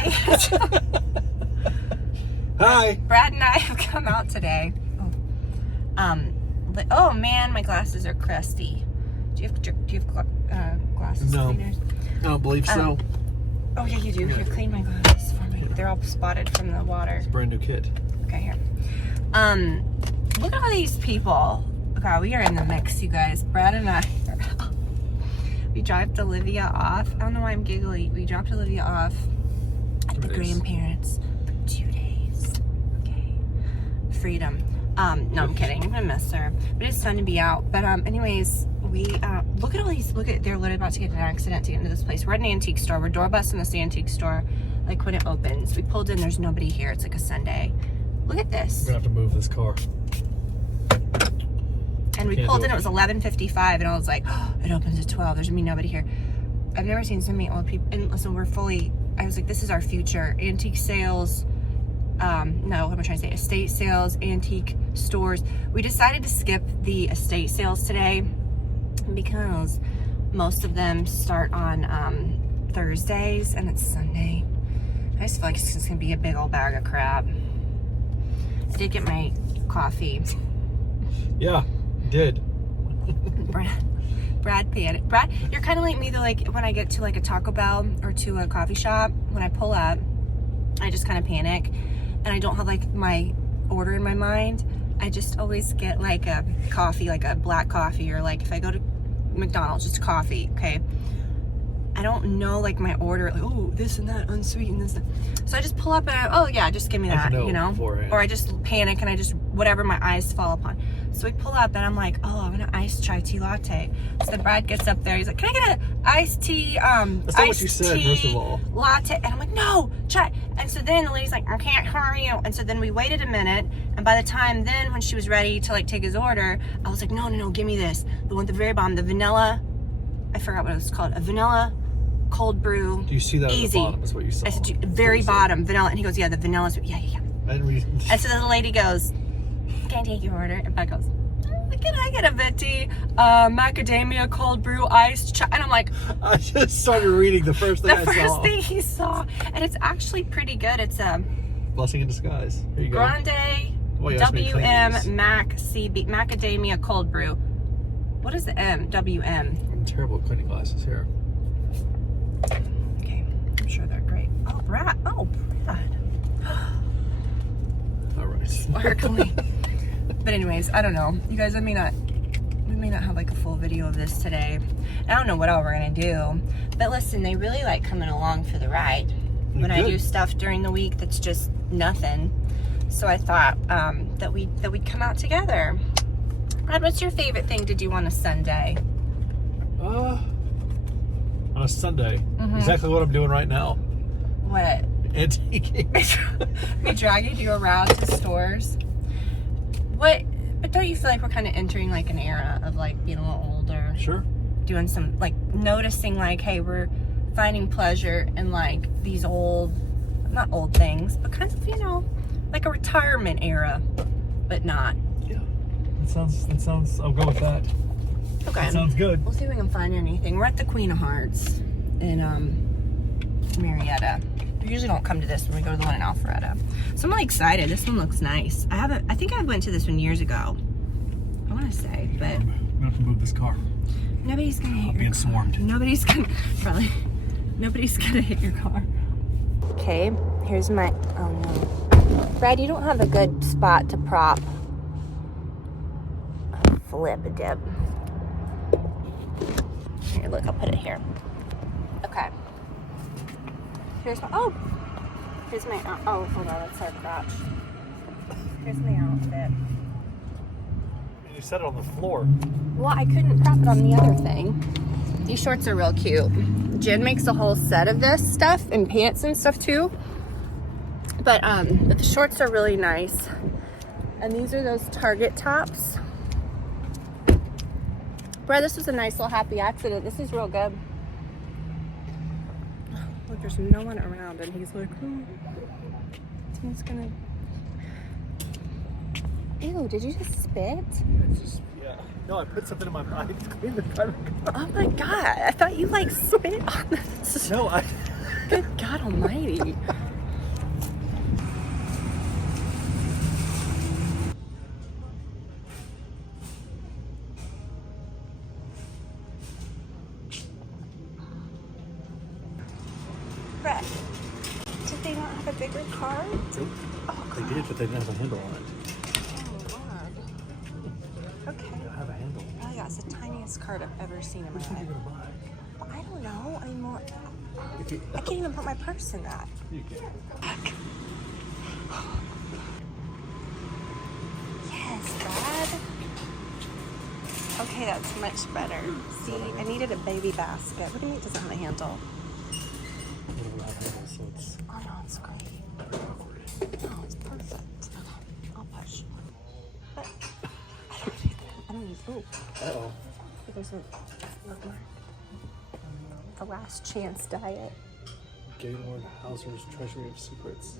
Hi. Hi. Brad and I have come out today. Oh man, my glasses are crusty. Do you have glasses cleaners? I don't believe so. Oh yeah, you do. Here, clean my glasses for me. They're all spotted from the water. It's a brand new kit. Okay, here. Look at all these people. Okay, we are in the mix, you guys. Brad and I. We dropped Olivia off. I don't know why I'm giggly. We dropped Olivia off at the grandparents for 2 days. Okay. Freedom. No, I'm kidding. I'm gonna miss her. But it's fun to be out. But anyways, we look at all these. Look at, they're literally about to get in an accident to get into this place. We're at an antique store. We're door busting this antique store. Like when it opens, we pulled in. There's nobody here. It's like a Sunday. Look at this. We're gonna have to move this car. And we pulled in. It was 11:55, and I was like, oh, it opens at 12. There's gonna be nobody here. I've never seen so many old people. And listen, we're fully. I was like, this is our future. Antique sales. No, what am I trying to say? Estate sales, antique stores. We decided to skip the estate sales today because most of them start on Thursdays and it's Sunday. I just feel like it's just gonna be a big old bag of crap. I did get my coffee. Yeah, you did. Brad panicked. Brad, you're kind of like me though. Like when I get to like a Taco Bell or to a coffee shop, when I pull up, I just kind of panic. And I don't have like my order in my mind. I just always get like a coffee, like a black coffee, or like if I go to McDonald's, just coffee, okay? I don't know like my order, like, oh, this and that, unsweetened, this and that. So I just pull up and oh yeah, just give me that, you know? Beforehand. Or I just panic and I just, whatever my eyes fall upon. So we pull up and I'm like, oh, I'm gonna iced chai tea latte. So then Brad gets up there, he's like, can I get a iced tea, That's not what you said, first of all. Latte? And I'm like, no, chai. And so then the lady's like, I can't hurry you. And so then we waited a minute, and by the time then when she was ready to like take his order, I was like, no, give me this. The one at the very bottom, the vanilla, I forgot what it was called, a vanilla cold brew. Do you see that easy. At the bottom is what you saw? I said, very bottom, vanilla. And he goes, yeah, the vanilla's, yeah. And so then the lady goes, can I take your order? And Brad goes, can I get a venti, macadamia cold brew iced chai? And I'm like, I just started reading the first thing I saw. The first thing he saw. And it's actually pretty good. It's a blessing in disguise. Here you go. Grande WM Mac CB macadamia cold brew. What is the M? WM. I'm terrible at cleaning glasses here. Okay, I'm sure they're great. Oh, Brad. All right. Sparkly. But anyways, I don't know. You guys, we may not have like a full video of this today. I don't know what all we're gonna do. But listen, they really like coming along for the ride. When I do stuff during the week that's just nothing. So I thought that we'd come out together. Brad, what's your favorite thing to do on a Sunday? On a Sunday. Exactly what I'm doing right now. What? Antiquing. Me dragging you around to stores. What? But don't you feel like we're kind of entering like an era of like being a little older? Sure. Doing some like noticing like, hey, we're finding pleasure in like these old, not old things, but kind of, you know, like a retirement era, but not. Yeah. That sounds. I'll go with that. Okay. That sounds good. We'll see if we can find anything. We're at the Queen of Hearts in Marietta. We usually don't come to this when we go to the one in Alpharetta. So I'm really excited. This one looks nice. I think I went to this one years ago. I want to say, but I'm gonna have to move this car. Nobody's gonna hit your being car. swarmed. Nobody's gonna hit your car. Okay, here's my. Oh no, Brad, you don't have a good spot to prop. Flip a dip. Here, look, I'll put it here. Okay. Here's my, here's my, hold on, that's our crotch. Here's my outfit. You set it on the floor. Well, I couldn't prop it on the other thing. These shorts are real cute. Jen makes a whole set of this stuff and pants and stuff too. But the shorts are really nice. And these are those Target tops. Brad, this was a nice little happy accident. This is real good. Look, there's no one around, and he's like, someone's gonna. Ew, did you just spit? Yeah. No, I put something in my mouth to clean the Oh my god, I thought you like spit on this. No, Good god. God almighty. Brett, did they not have a bigger car? Nope. Oh, They did, but they didn't have a handle on it. oh Lord. Okay. They don't have a handle. Oh yeah, it's the tiniest card I've ever seen in my Which one are life. you gonna buy? I don't know. I mean, more. If you, I can't even put my purse in that. you can. Yes, Brad. Okay, that's much better. See, I needed a baby basket. What do you mean it doesn't have a handle? Whatever will have handles, so it's Oh no, it's great. No, it's perfect. Okay, I'll push. But I don't need. Ooh, Uh-oh. there's a bookmark. The last chance diet. Gaylord Hauser's Treasury of Secrets.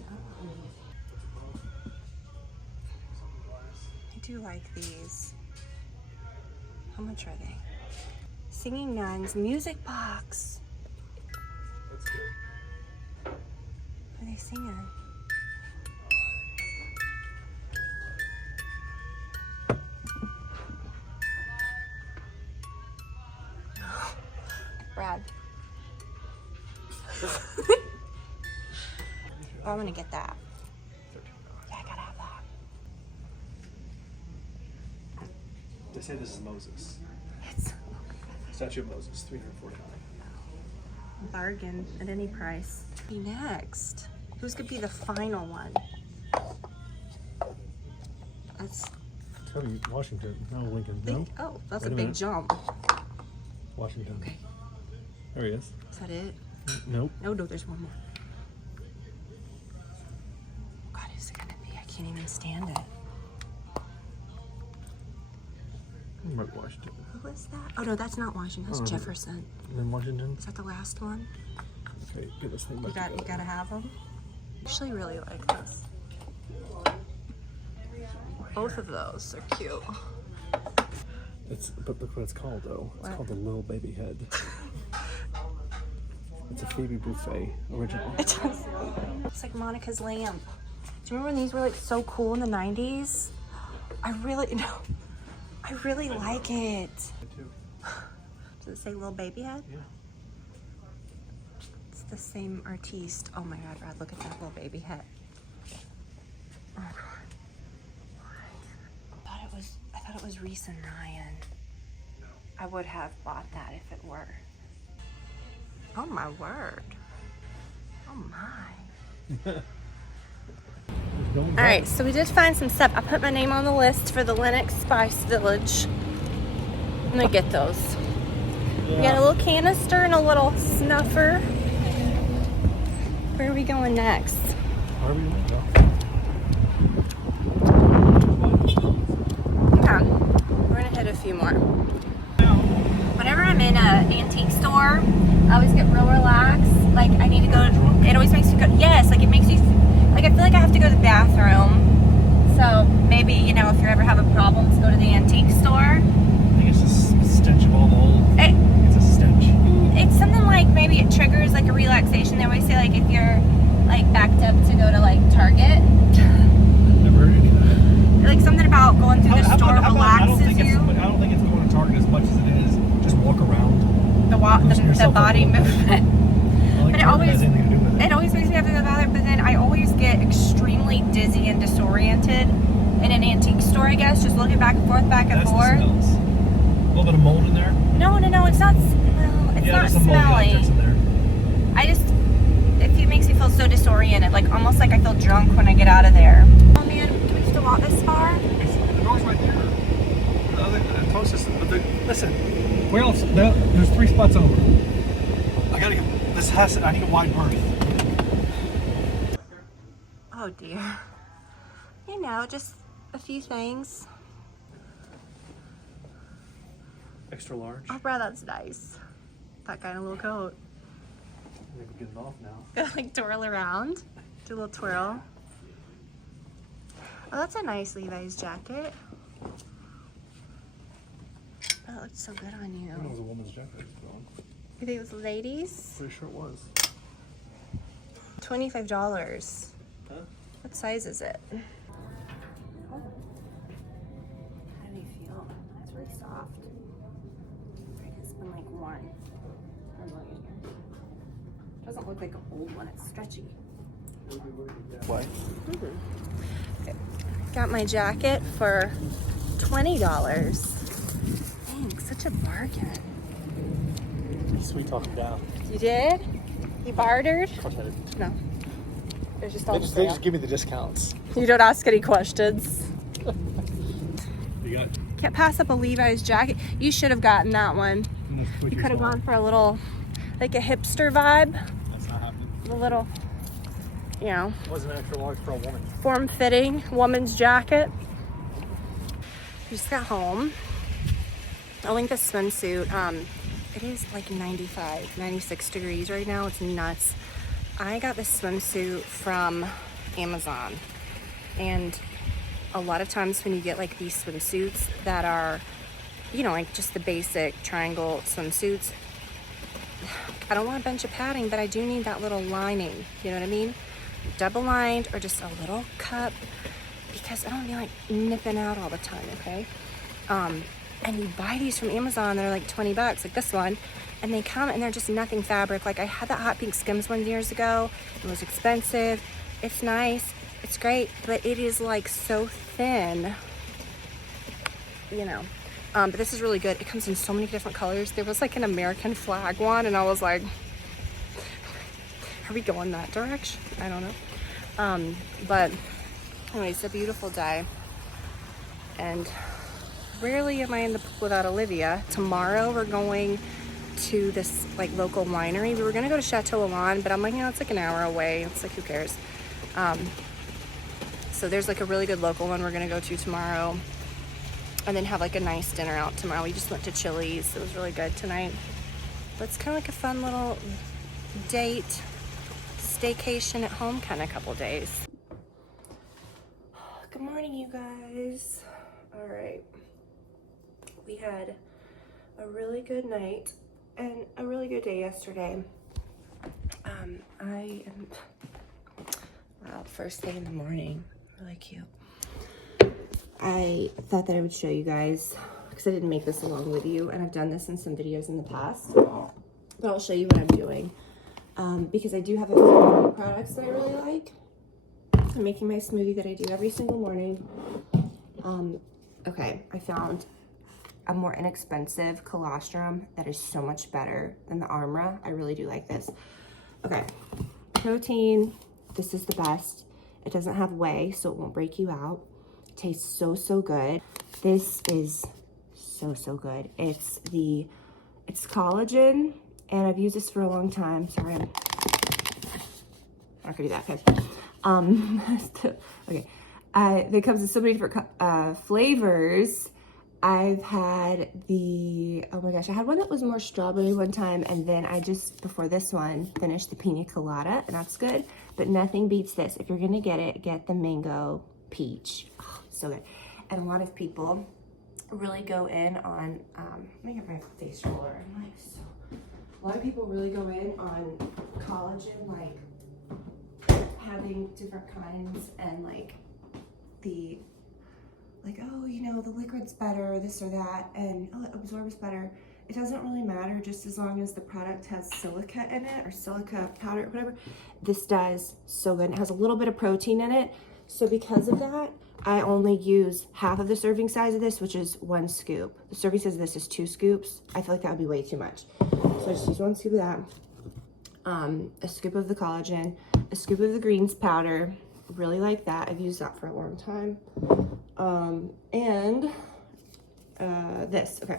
I do like these. How much are they? Singing Nuns music box. That's good. What are they singing? Brad. Oh, I'm gonna get that. Yeah, I gotta have that. They say this is Moses. It's Statue of Moses, $349. a bargain at any price. Next, who's gonna be the final one? That's It's gotta be Washington. No, Lincoln. big. No? Oh, that's Wait a a big minute. jump. Washington. Okay. There he is. Is that it? Nope. No, there's one more. God, who's it gonna be? I can't even stand it. Mark Washington. Who is that? Oh no, that's not Washington. That's Oh, is it? Jefferson. And then Washington. Is that the last one? Okay, get this thing back. You gotta have them. I actually really like this. Both of those are cute. But look what it's called though. It's What? called the Little Baby Head. It's a Phoebe Buffet original. It does. It's like Monica's lamp. Do you remember when these were like so cool in the 90s? I really like it. Does it say Little Baby Head? Yeah. It's the same artiste. Oh my God, Brad, look at that little baby head. Oh God. I thought it was Reese and Ryan. I would have bought that if it were. Oh my word. Oh my. All right, so we did find some stuff. I put my name on the list for the Lennox Spice Village. I'm gonna get those. We got a little canister and a little snuffer. Where are we going next? Wherever you want to go. Okay, we're gonna hit a few more. Whenever I'm in an antique store, I always get real relaxed. Like I need to go. It always makes me go. Yes, like it makes me. Like I feel like I have to go to the bathroom. So maybe if you're ever having problems, go to the antique store. I think it's just stench of all the old. It's a stench. It's something like maybe it triggers like a relaxation. They always say like if you're like backed up to go to like Target. Never heard any of that. Like something about going through the store relaxes you. I don't think it's going to Target as much as it is just walk around. The body movement. Like But Target has anything to do with it. it always makes me have to go to the bathroom, but then I always get extremely dizzy and disoriented in an antique store, I guess, just looking back and forth, That's the smells. A little bit of mold in there. No, it's not, well, it's not there's some moldy objects smelly. in there. It makes me feel so disoriented, like almost like I feel drunk when I get out of there. Oh man, do we have to walk this far? The door's right there. The other closest. Listen, where else? There's 3 spots over. I need a wide berth. Oh dear. Just a few things. Extra large. Oh, bro, that's nice. That kind of little coat. Maybe get it off now. Gotta like twirl around. Do a little twirl. Oh, that's a nice Levi's jacket. That looks so good on I think it you. was a woman's jacket. You think it was ladies? Pretty sure it was. $25. Huh? What size is it? How do you feel? It's really soft. It's been like one. It doesn't look like an old one. It's stretchy. What? Okay. Got my jacket for $20. Thanks, such a bargain. Sweet talking down. You did? You bartered? Of course I didn't. No. There's just all They just give me the discounts. You don't ask any questions. You got Can't pass up a Levi's jacket. You should have gotten that one. You could have gone for a little, like a hipster vibe. That's not happening. A little, you know, It wasn't extra large for a woman. form-fitting woman's jacket. We just got home. I linked this swimsuit. It is like 95, 96 degrees right now. It's nuts. I got this swimsuit from Amazon. And a lot of times when you get like these swimsuits that are, you know, like just the basic triangle swimsuits, I don't want a bunch of padding, but I do need that little lining. You know what I mean? Double lined or just a little cup, because I don't be like nipping out all the time, okay? And you buy these from Amazon, they're like 20 bucks, like this one, and they come and they're just nothing fabric. Like I had that hot pink Skims one years ago. It was expensive. It's nice. It's great, but it is like so thin, you know. But this is really good. It comes in so many different colors. There was like an American flag one, and I was like, are we going that direction? I don't know. But anyway, it's a beautiful day. And rarely am I in the pool without Olivia. Tomorrow we're going to this like local winery. We were gonna go to Chateau Elan, but I'm like, you know, it's like an hour away. It's like, who cares? So there's like a really good local one we're gonna go to tomorrow, and then have like a nice dinner out tomorrow. We just went to Chili's. It was really good tonight. But it's kind of like a fun little date, staycation at home kind of couple days. Good morning, you guys. All right. We had a really good night and a really good day yesterday. Wow, first thing in the morning, really cute. I thought that I would show you guys, because I didn't make this along with you, and I've done this in some videos in the past, but I'll show you what I'm doing. Because I do have a few products that I really like. I'm making my smoothie that I do every single morning. Okay, I found a more inexpensive colostrum that is so much better than the Armra. I really do like this. Okay, protein. This is the best. It doesn't have whey, so it won't break you out. It tastes so, so good. This is so, so good. It's collagen, and I've used this for a long time. Sorry, I'm not gonna do that, okay. Okay. It comes in so many different flavors. I've had oh my gosh, I had one that was more strawberry one time, and then I just, before this one, finished the pina colada, and that's good, but nothing beats this. If you're gonna get it, get the mango peach. Oh, so good. And a lot of people really go in on, let me get my face roller. I'm like, so, a lot of people really go in on collagen, like having different kinds, and like oh, you know, the liquid's better, this or that, and oh, it absorbs better. It doesn't really matter, just as long as the product has silica in it, or silica powder, or whatever. This does so good. It has a little bit of protein in it. So because of that, I only use half of the serving size of this, which is 1 scoop. The serving size of this is 2 scoops. I feel like that would be way too much. So I just use 1 scoop of that. A scoop of the collagen, a scoop of the greens powder. Really like that. I've used that for a long time. This, okay.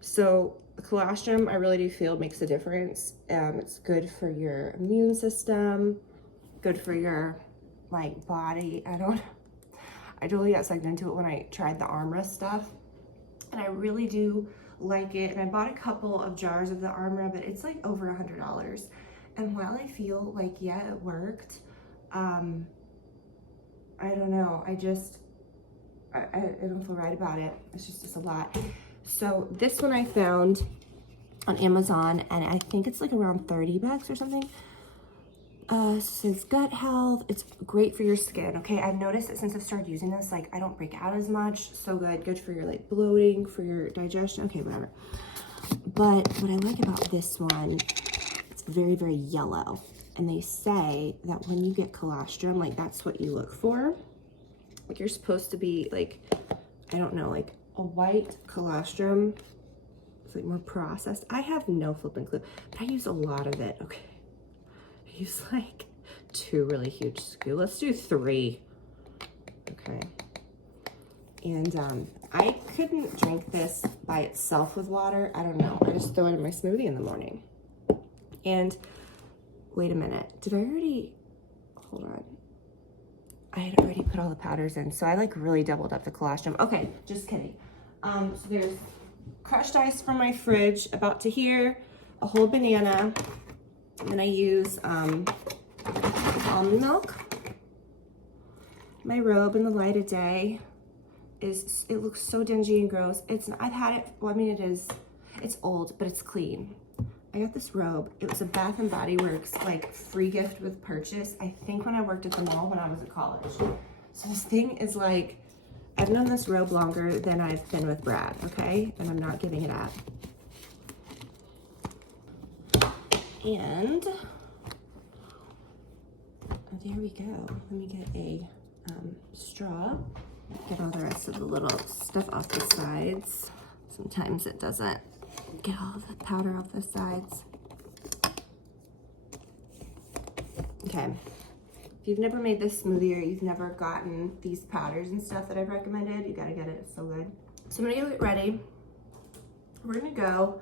So the colostrum, I really do feel makes a difference. It's good for your immune system, good for your like body. I totally got sucked into it when I tried the Armra stuff, and I really do like it. And I bought a couple of jars of the Armra, but it's like over $100. And while I feel like, yeah, it worked, I don't know. I don't feel right about it. It's a lot. So this one I found on Amazon, and I think it's like around 30 bucks or something. It says gut health. It's great for your skin. Okay, I've noticed that since I've started using this, like I don't break out as much. So good for your like bloating, for your digestion. Okay, whatever. But what I like about this one, it's very, very yellow. And they say that when you get colostrum, like that's what you look for. Like you're supposed to be like, I don't know, like a white colostrum. It's like more processed. I have no flipping clue, but I use a lot of it. Okay. I use like 2 really huge scoops. Let's do 3. Okay. And I couldn't drink this by itself with water. I don't know. I just throw it in my smoothie in the morning. And wait a minute. Did I already, hold on. I had already put all the powders in. So I like really doubled up the colostrum. Okay, just kidding. So there's crushed ice from my fridge about to here, a whole banana. And then I use almond milk. My robe in the light of day it looks so dingy and gross. I've had it, well, I mean, it's old, but it's clean. I got this robe. It was a Bath and Body Works, like free gift with purchase. I think when I worked at the mall when I was at college. So this thing is like, I've known this robe longer than I've been with Brad, okay? And I'm not giving it up. And there we go. Let me get a straw. Get all the rest of the little stuff off the sides. Sometimes it doesn't get all the powder off the sides. Okay. If you've never made this smoothie or you've never gotten these powders and stuff that I've recommended, you gotta get it. It's so good. So I'm gonna get ready. We're gonna go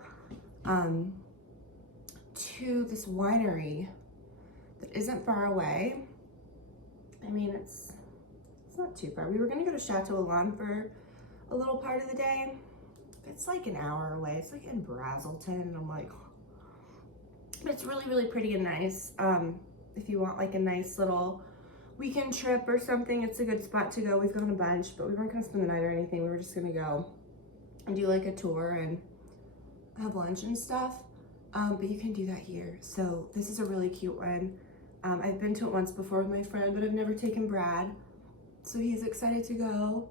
to this winery that isn't far away. I mean, it's not too far. We were gonna go to Chateau Alon for a little part of the day. It's like an hour away. It's like in Brazelton, and I'm like, but it's really, really pretty and nice. If you want like a nice little weekend trip or something, it's a good spot to go. We've gone a bunch, but we weren't gonna spend the night or anything. We were just gonna go and do like a tour and have lunch and stuff. But you can do that here. So this is a really cute one. I've been to it once before with my friend, but I've never taken Brad. So he's excited to go.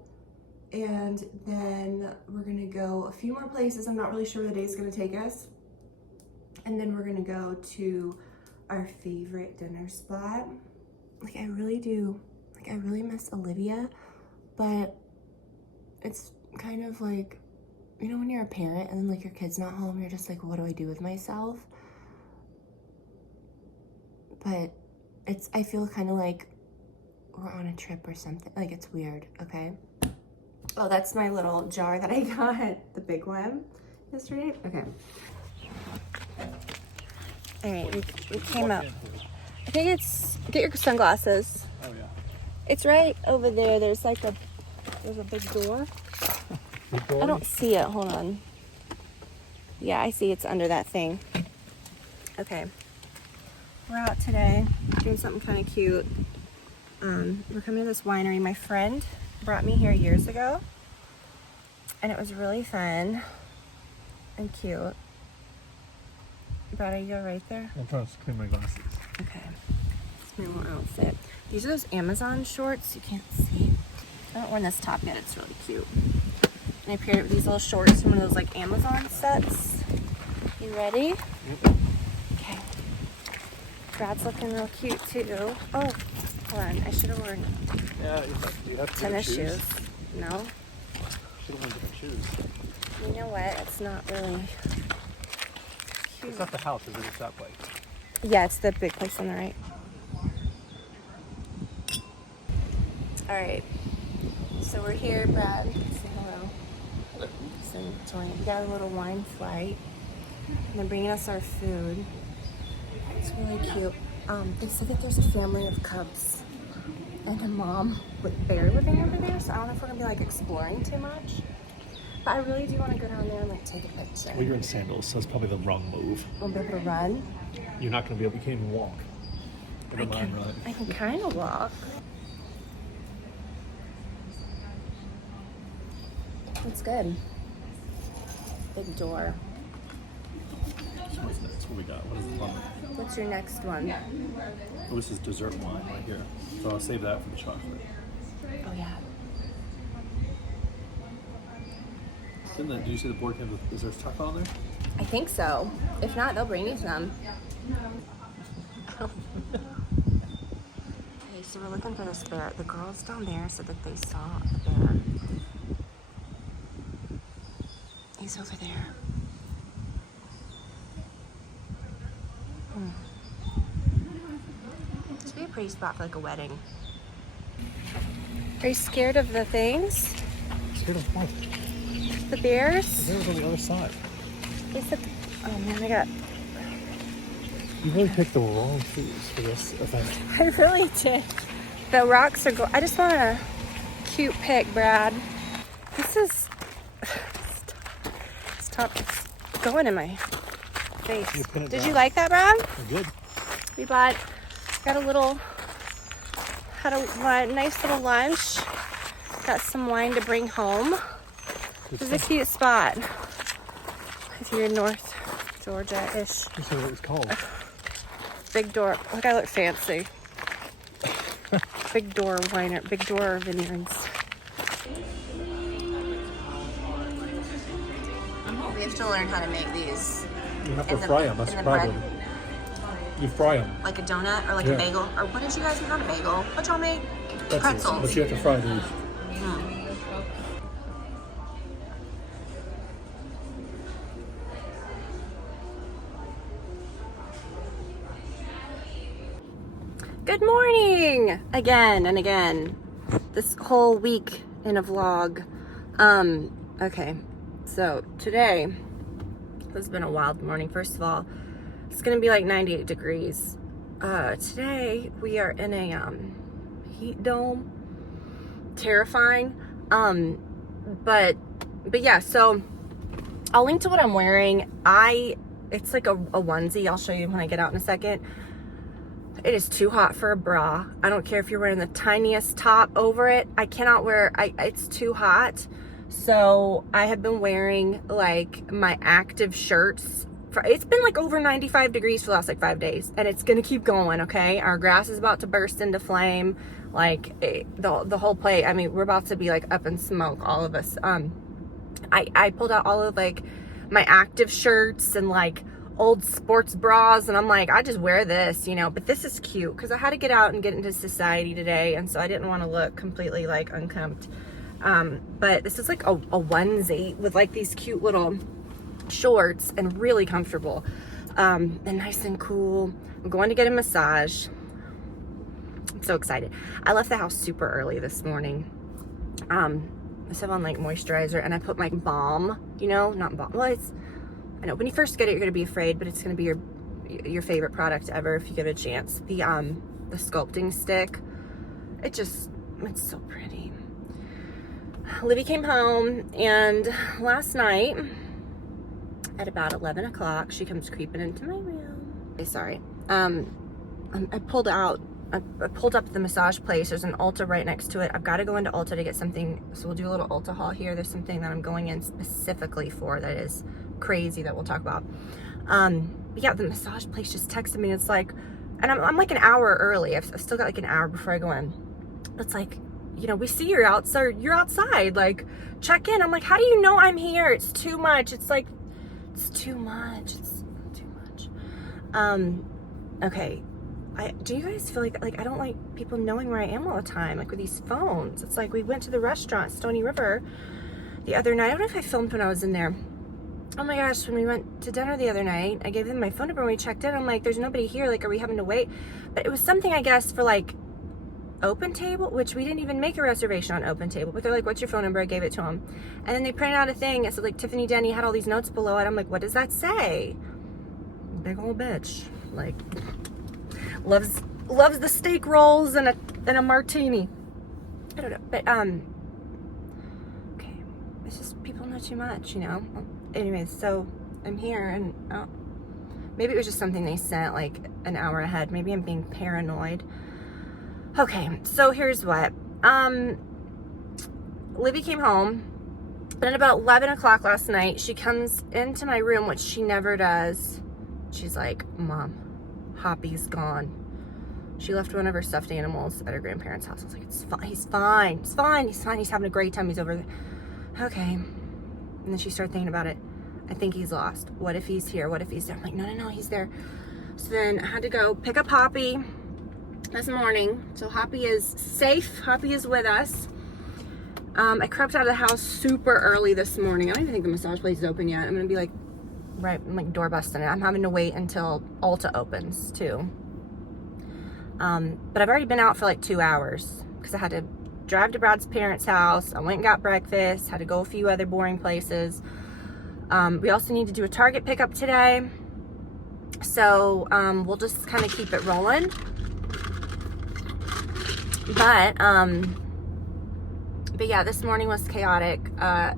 And then we're gonna go a few more places. I'm not really sure where the day's gonna take us. And then we're gonna go to our favorite dinner spot. Like I really do, like I really miss Olivia, but it's kind of like, you know, when you're a parent and then like your kid's not home, you're just like, what do I do with myself? But I feel kind of like we're on a trip or something. Like it's weird, okay? Oh, that's my little jar that I got, the big one yesterday. Okay. All right, we came out. I think it's, get your sunglasses. Oh yeah. It's right over there. There's a big door. I don't see it, hold on. Yeah, I see it's under that thing. Okay. We're out today, doing something kind of cute. We're coming to this winery. My friend brought me here years ago, and it was really fun and cute. Brad, are you right there? I'm trying to clean my glasses. Okay. It's my little outfit. These are those Amazon shorts. You can't see. I haven't worn this top yet. It's really cute. And I paired it with these little shorts from one of those like Amazon sets. You ready? Yep. Okay. Brad's looking real cute too. Oh, hold on. I should have worn Yeah, you have tennis shoes. No? Should have worn different shoes. You know what? It's not really cute. It's not the house, is it? It's that place. Yeah, it's the big place on the right. All right. So we're here, Brad. Say hello. Hello. So we got a little wine flight. And they're bringing us our food. It's really cute. They said that there's a family of cubs and a mom with bear living over there. So I don't know if we're gonna be like exploring too much. But I really do want to go down there and like take a picture. Well, you're in sandals, so it's probably the wrong move. Won't be able to run. You're not going to be able. You can't even walk. Never mind, run. I can kind of walk. That's good. Big door. Smart. What's next? What we got? What is the one? What's your next one? Oh, this is dessert wine right here. So I'll save that for the chocolate. Oh yeah. Did you see the board game? Is there chocolate on there? I think so. If not, they'll bring you some. Okay, so we're looking for this bear. The girls down there said that they saw a bear. He's over there. This would be a pretty spot for like a wedding. Are you scared of the things? Scared of what? The bears? The bear was on the other side. They said, oh man, I got. You really picked the wrong foods for this event. I really did. The rocks are I just want a cute pic, Brad. This is. Stop going in my face. Did you like that, Brad? Good. We got a little, had a nice little lunch. Got some wine to bring home. This is a cute spot. If you're in North Georgia-ish. This is what it's called. Big Door. Look, I look fancy. Big Door Winery, Big Door Vineyards. We have to learn how to make these. You have to fry them. That's the problem. Bread. You fry them. Like a donut or like a bagel. Or what did you guys make? Not a bagel. What y'all make? Pretzels. But you have to fry these. Good morning! Again and again. This whole week in a vlog. Okay. So today has been a wild morning. First of all, it's gonna be like 98 degrees. Today we are in a heat dome. Terrifying. But yeah, so I'll link to what I'm wearing. It's like a onesie. I'll show you when I get out in a second. It is too hot for a bra. I don't care if you're wearing the tiniest top over it. I cannot wear, it's too hot. So I have been wearing like my active shirts. It's been like over 95 degrees for the last like 5 days, and it's gonna keep going, okay? Our grass is about to burst into flame. Like the whole place, I mean, we're about to be like up in smoke, all of us. I pulled out all of like my active shirts and like old sports bras, and I'm like, I just wear this, you know, but this is cute because I had to get out and get into society today, and so I didn't want to look completely like unkempt. But this is like a onesie with like these cute little shorts and really comfortable, and nice and cool. I'm going to get a massage. I'm so excited. I left the house super early this morning. I still have on like moisturizer, and I put my balm, you know, not balm. Well, I know when you first get it, you're gonna be afraid, but it's gonna be your favorite product ever if you give it a chance. The sculpting stick. It's so pretty. Livy came home, and last night at about 11 o'clock, she comes creeping into my room. Sorry. I pulled up the massage place. There's an Ulta right next to it. I've got to go into Ulta to get something, so we'll do a little Ulta haul here. There's something that I'm going in specifically for that is crazy that we'll talk about. But yeah, the massage place just texted me. It's like, and I'm like an hour early. I've still got like an hour before I go in. It's like, you know, we see you're outside, like check in. I'm like, how do you know I'm here? It's too much. It's like, it's too much. It's too much. Okay. Do you guys feel like I don't like people knowing where I am all the time, like with these phones? It's like we went to the restaurant, Stony River, the other night. I don't know if I filmed when I was in there. Oh my gosh, when we went to dinner the other night, I gave them my phone number when we checked in. I'm like, there's nobody here. Like, are we having to wait? But it was something, I guess, for like Open Table, which we didn't even make a reservation on Open Table. But they're like, what's your phone number? I gave it to them. And then they printed out a thing. It said like Tiffany Denny, had all these notes below it. I'm like, what does that say? Big old bitch. Like, loves the steak rolls and a martini. I don't know. But okay. It's just people know too much, you know. Anyways, so I'm here, and maybe it was just something they sent like an hour ahead. Maybe I'm being paranoid. Okay, so here's what. Livy came home, but at about 11 o'clock last night, she comes into my room, which she never does. she's like, Mom, Hoppy's gone. She left one of her stuffed animals at her grandparents' house. I was like, it's fine. He's fine. It's fine. He's fine. He's having a great time. He's over there. Okay. And then she started thinking about it. I think he's lost. What if he's here? What if he's there? I'm like, no, he's there. So then I had to go pick up Hoppy this morning. So Hoppy is safe. Hoppy is with us. I crept out of the house super early this morning. I don't even think the massage place is open yet. I'm going to be like, I'm like door busting it. I'm having to wait until Ulta opens too. But I've already been out for like 2 hours because I had to drive to Brad's parents' house. I went and got breakfast, had to go a few other boring places. We also need to do a Target pickup today. So, we'll just kind of keep it rolling. But yeah, this morning was chaotic. I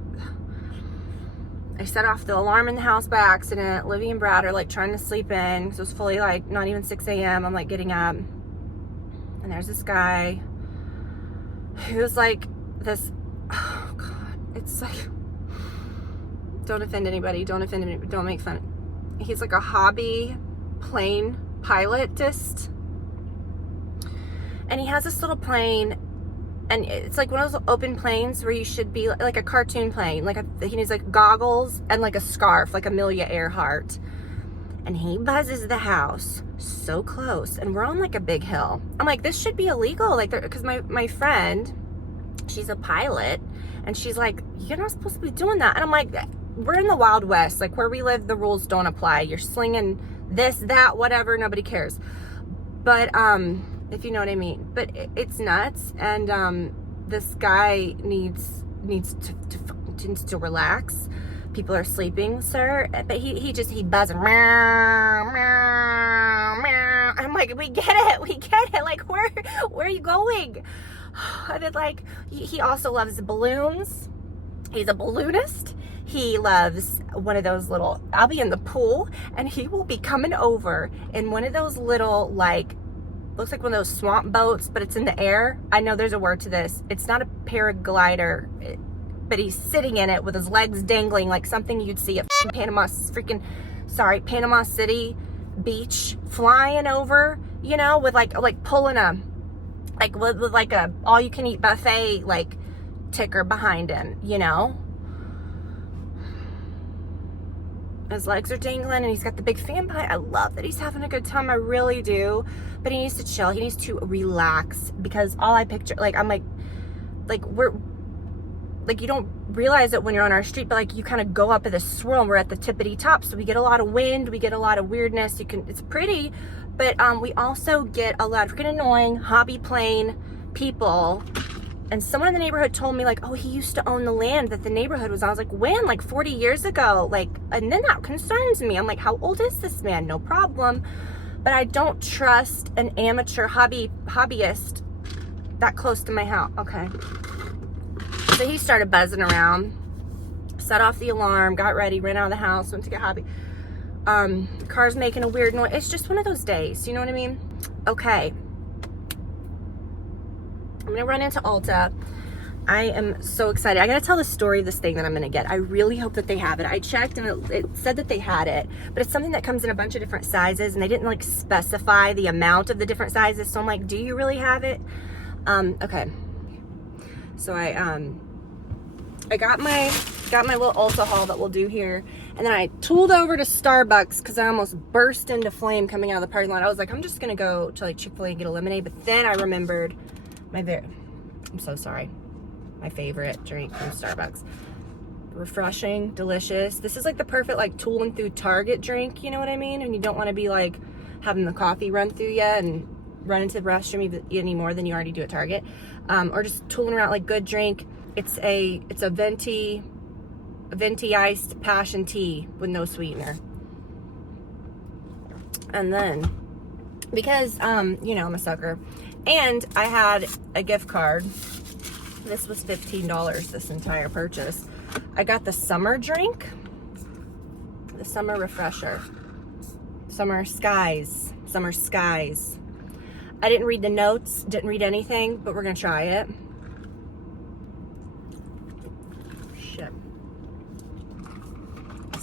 set off the alarm in the house by accident. Livy and Brad are like trying to sleep in because it was fully like not even 6 a.m. I'm like getting up. And there's this guy who's like this, oh God, it's like, don't offend anybody, don't make fun. He's like a hobby plane pilotist. And he has this little plane, and it's like one of those open planes where you should be like a cartoon plane. He needs like goggles and like a scarf, like Amelia Earhart. And he buzzes the house so close, and we're on like a big hill. I'm like, this should be illegal, like, because my friend, she's a pilot, and she's like, you're not supposed to be doing that. And I'm like, we're in the Wild West, like where we live, the rules don't apply. You're slinging this, that, whatever, nobody cares. But if you know what I mean. But it's nuts, and this guy needs to relax. People are sleeping, sir. But he buzzing. Meow, meow, meow. I'm like, we get it. Like, where are you going? And then, like, he also loves balloons. He's a balloonist. He loves one of those little, I'll be in the pool, and he will be coming over in one of those little, like, looks like one of those swamp boats, but it's in the air. I know there's a word to this. It's not a paraglider, but he's sitting in it with his legs dangling like something you'd see at Panama City beach, flying over, you know, with like pulling a, like with like a all-you-can-eat buffet like ticker behind him, you know. His legs are dangling, and he's got the big fan behind. I love that he's having a good time. I really do. But he needs to chill. He needs to relax, because all I picture, like, I'm like we're, like, you don't realize it when you're on our street, but like you kind of go up at this swirl, and we're at the tippity top. So we get a lot of wind. We get a lot of weirdness. It's pretty, but we also get a lot of freaking annoying hobby plane people. And someone in the neighborhood told me, like, oh, he used to own the land that the neighborhood was on. I was like, when? Like 40 years ago? Like, and then that concerns me. I'm like, how old is this man? No problem. But I don't trust an amateur hobbyist that close to my house. Okay. So he started buzzing around, set off the alarm, got ready, ran out of the house, went to get Hobby. Car's making a weird noise. It's just one of those days. You know what I mean? Okay. I'm gonna run into Ulta. I am so excited. I gotta tell the story of this thing that I'm gonna get. I really hope that they have it. I checked, and it said that they had it, but it's something that comes in a bunch of different sizes, and they didn't like specify the amount of the different sizes. So I'm like, do you really have it? Okay. So I got my little Ulta haul that we'll do here, and then I tooled over to Starbucks because I almost burst into flame coming out of the parking lot. I was like, I'm just gonna go to like Chick-fil-A and get a lemonade, but then I remembered I'm so sorry, my favorite drink from Starbucks. Refreshing, delicious. This is like the perfect like tooling through Target drink, you know what I mean? And you don't want to be like having the coffee run through you and run into the restroom any more than you already do at Target, or just tooling around like good drink. It's a venti iced passion tea with no sweetener. And then because you know, I'm a sucker, and I had a gift card. This was $15, this entire purchase. I got the summer drink, the summer refresher, summer skies. I didn't read the notes, didn't read anything, but we're gonna try it. Shit.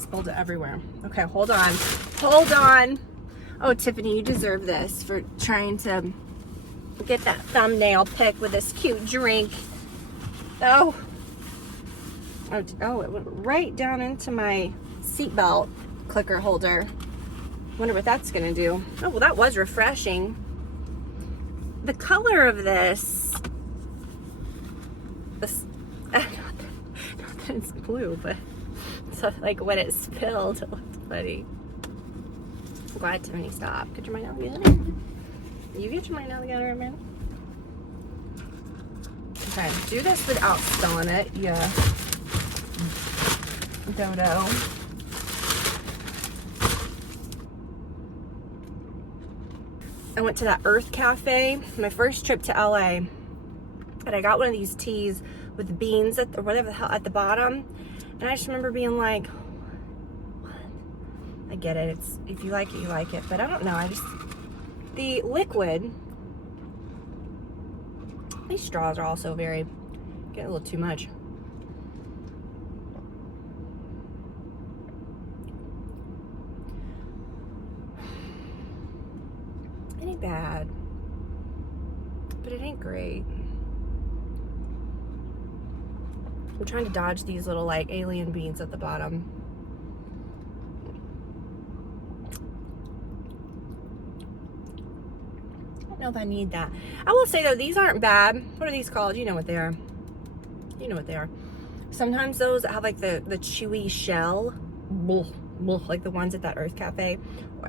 spilled it everywhere. Okay, hold on. Hold on. Oh, Tiffany, you deserve this for trying to get that thumbnail pic with this cute drink. Oh, it went right down into my seatbelt clicker holder. Wonder what that's gonna do. Oh, well, that was refreshing. The color of this not that it's blue, but so like when it spilled, it looked funny. I'm glad Tiffany stopped. Get your mind out together. You get your mind out together, man. Okay, do this without spilling it. Yeah. Dodo. I went to that Earth Cafe, my first trip to LA, and I got one of these teas with beans or whatever the hell at the bottom, and I just remember being like, what? I get it, it's, if you like it, you like it, but I don't know, the liquid, these straws are also getting a little too much. It ain't bad, but it ain't great. I'm trying to dodge these little like alien beans at the bottom. I don't know if I need that. I will say though, these aren't bad. What are these called? You know what they are. You know what they are. Sometimes those have like the chewy shell, like the ones at that Earth Cafe,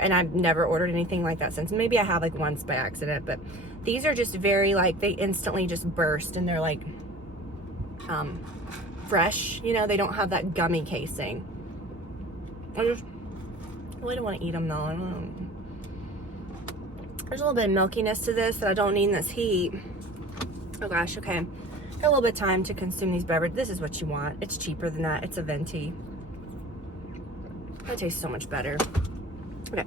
and I've never ordered anything like that since. Maybe I have like once by accident, but these are just very like, they instantly just burst and they're like fresh, you know, they don't have that gummy casing. I really don't want to eat them though. I don't know. There's a little bit of milkiness to this that I don't need in this heat. Oh gosh, okay. Got a little bit of time to consume these beverages. This is what you want. It's cheaper than that. It's a venti. That tastes so much better. Okay.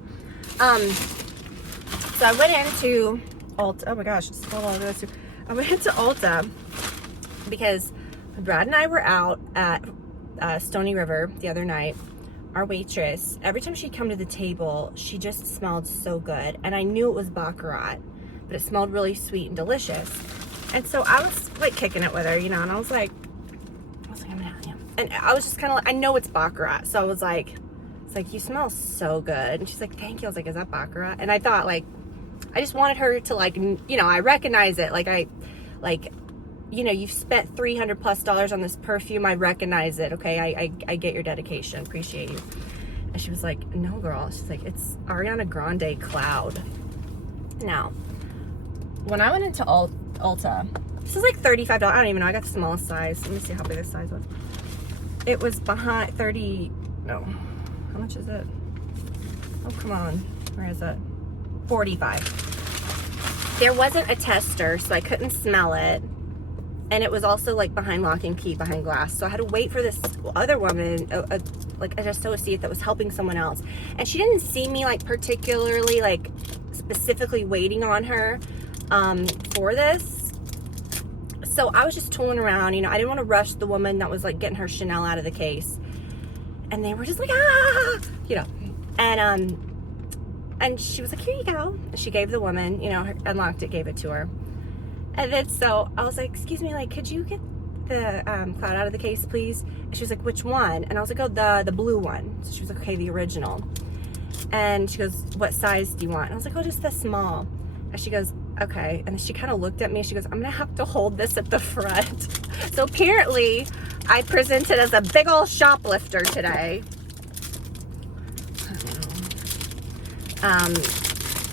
So I went into Ulta. Oh my gosh, it's all over this. I went into Ulta because Brad and I were out at Stony River the other night. Our waitress, every time she'd come to the table, she just smelled so good. And I knew it was Baccarat, but it smelled really sweet and delicious. And so I was like kicking it with her, you know, and I was like, I'm gonna have you. And I was just kind of like, I know it's Baccarat. So I was like, it's like, you smell so good. And she's like, thank you. I was like, is that Baccarat? And I thought like, I just wanted her to like, you know, I recognize it. Like, you know, you've spent $300+ on this perfume. I recognize it. Okay. I get your dedication. Appreciate you. And she was like, no girl. She's like, it's Ariana Grande Cloud. Now, when I went into Ulta, this is like $35. I don't even know. I got the smallest size. Let me see how big this size was. It was behind 30. No. How much is it? Oh, come on. Where is it? 45. There wasn't a tester, so I couldn't smell it. And it was also like behind lock and key, behind glass. So I had to wait for this other woman, like an associate that was helping someone else. And she didn't see me like particularly like specifically waiting on her for this. So I was just tooling around, you know, I didn't want to rush the woman that was like getting her Chanel out of the case. And they were just like, ah, you know, and she was like, here you go. And she gave the woman, you know, unlocked it, gave it to her. And then so I was like, excuse me, like, could you get the Cloud out of the case, please? And she was like, which one? And I was like, oh, the blue one. So she was like, okay, the original. And she goes, what size do you want? And I was like, oh, just the small. And she goes, okay. And she kind of looked at me and she goes, I'm gonna have to hold this at the front. So apparently I presented as a big old shoplifter today.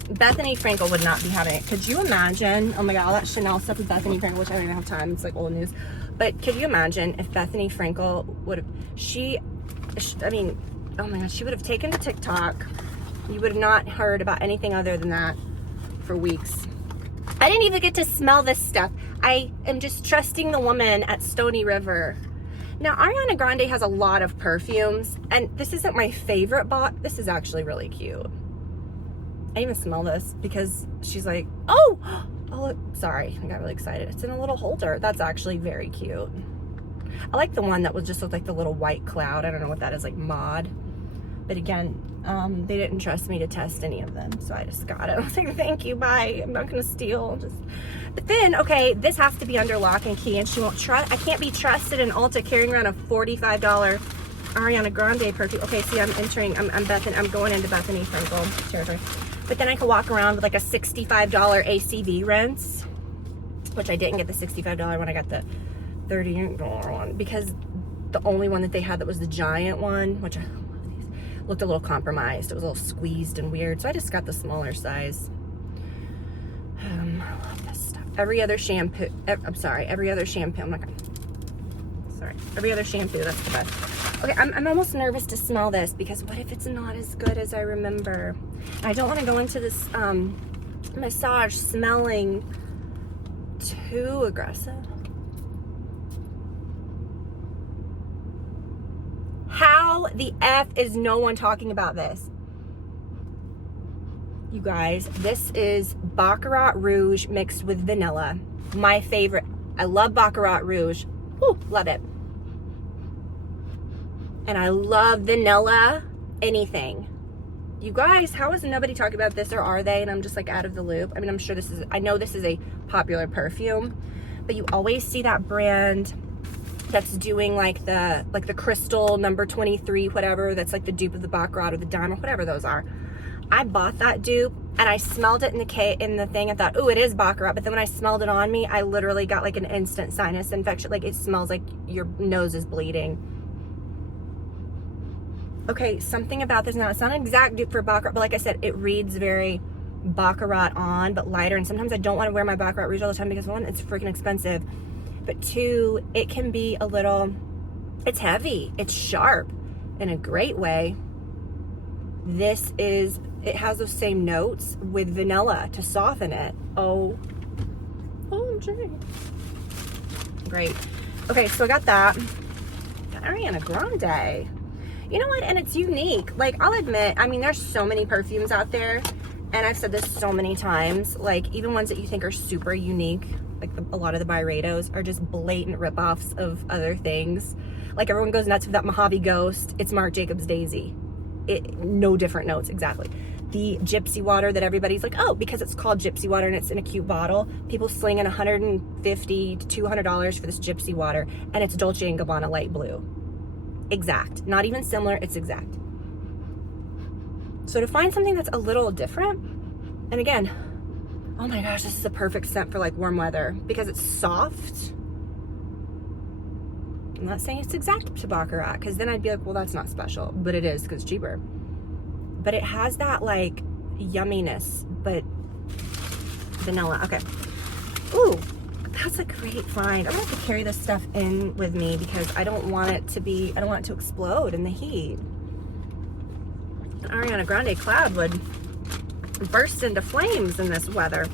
Bethany Frankel would not be having it. Could you imagine? Oh my God, all that Chanel stuff with Bethany Frankel, which I don't even have time. It's like old news. But could you imagine if Bethany Frankel would have, I mean, oh my God, she would have taken to TikTok. You would have not heard about anything other than that for weeks. I didn't even get to smell this stuff. I am just trusting the woman at Stony River. Now, Ariana Grande has a lot of perfumes, and this isn't my favorite box. This is actually really cute. I even smell this because she's like, oh, look, sorry, I got really excited. It's in a little holder. That's actually very cute. I like the one that was just looked like the little white cloud. I don't know what that is, like mod. But again, they didn't trust me to test any of them, so I just got it. I was like, thank you, bye. I'm not gonna steal. But then, okay, this has to be under lock and key, and she won't trust. I can't be trusted in Ulta carrying around a $45 Ariana Grande perfume. Okay, see, I'm going into Bethany Frankel territory. But then I could walk around with like a $65 ACV rinse, which I didn't get the $65 one. I got the $30 one because the only one that they had that was the giant one, which I love these, looked a little compromised. It was a little squeezed and weird, so I just got the smaller size. I love this stuff. Every other shampoo, every other shampoo, that's the best. Okay, I'm almost nervous to smell this because what if it's not as good as I remember? I don't want to go into this massage smelling too aggressive. How the F is no one talking about this? You guys, this is Baccarat Rouge mixed with vanilla. My favorite. I love Baccarat Rouge. Ooh, love it. And I love vanilla anything. You guys, how is nobody talking about this, or are they? And I'm just like out of the loop. I mean, I'm sure I know this is a popular perfume, but you always see that brand that's doing like the crystal number 23, whatever, that's like the dupe of the Baccarat or the diamond, whatever those are. I bought that dupe and I smelled it in the thing. I thought, oh, it is Baccarat. But then when I smelled it on me, I literally got like an instant sinus infection. Like it smells like your nose is bleeding. Okay, something about this now. It's not an exact dupe for Baccarat, but like I said, it reads very Baccarat on, but lighter. And sometimes I don't want to wear my Baccarat Rouge all the time because one, it's freaking expensive. But two, it can be a little, it's heavy. It's sharp in a great way. It has those same notes with vanilla to soften it. Oh, gee. Great. Okay, so I got that. Got Ariana Grande. You know what? And it's unique. Like, I'll admit, I mean, there's so many perfumes out there, and I've said this so many times, like, even ones that you think are super unique, like a lot of the Byredos are just blatant ripoffs of other things. Like, everyone goes nuts with that Mojave Ghost. It's Marc Jacobs Daisy. No different notes, exactly. The Gypsy Water that everybody's like, oh, because it's called Gypsy Water and it's in a cute bottle, people slinging $150 to $200 for this Gypsy Water, and it's Dolce & Gabbana light blue. Exact. Not even similar, it's exact. So to find something that's a little different, and again, oh my gosh, this is a perfect scent for like warm weather because it's soft. I'm not saying it's exact to Baccarat because then I'd be like, well, that's not special, but it is because it's cheaper. But it has that like yumminess, but vanilla. Okay. Ooh, that's a great find. I'm gonna have to carry this stuff in with me because I don't want it to explode in the heat. An Ariana Grande cloud would burst into flames in this weather.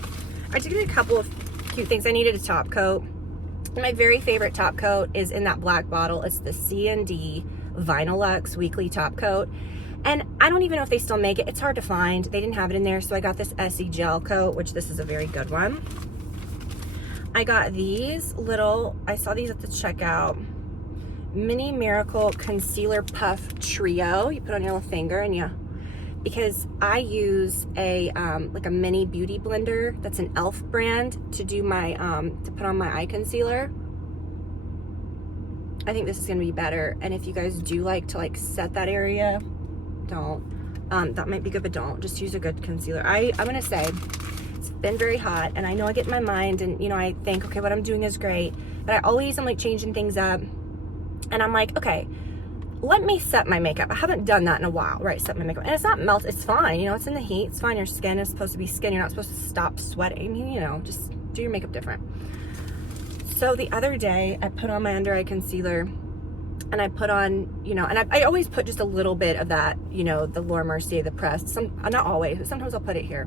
I did get a couple of cute things. I needed a top coat. My very favorite top coat is in that black bottle. It's the C&D Vinylux Weekly Top Coat. And I don't even know if they still make it. It's hard to find. They didn't have it in there, so I got this Essie Gel Coat, which this is a very good one. I got these I saw these at the checkout. Mini Miracle Concealer Puff Trio. You put on your little finger and because I use a like a mini beauty blender that's an e.l.f. brand to do my to put on my eye concealer. I think this is gonna be better. And if you guys do like to like set that area, don't. That might be good, but don't. Just use a good concealer. I'm gonna say it's been very hot, and I know I get in my mind, and you know I think, okay, what I'm doing is great, but I always am like changing things up, and I'm like, okay, let me set my makeup. I haven't done that in a while, right? Set my makeup, and it's not melt. It's fine, you know. It's in the heat. It's fine. Your skin is supposed to be skin. You're not supposed to stop sweating. I mean, you know, just do your makeup different. So the other day, I put on my under eye concealer. And I put on, you know, and I always put just a little bit of that, you know, the Laura Mercier, the pressed. Not always, but sometimes I'll put it here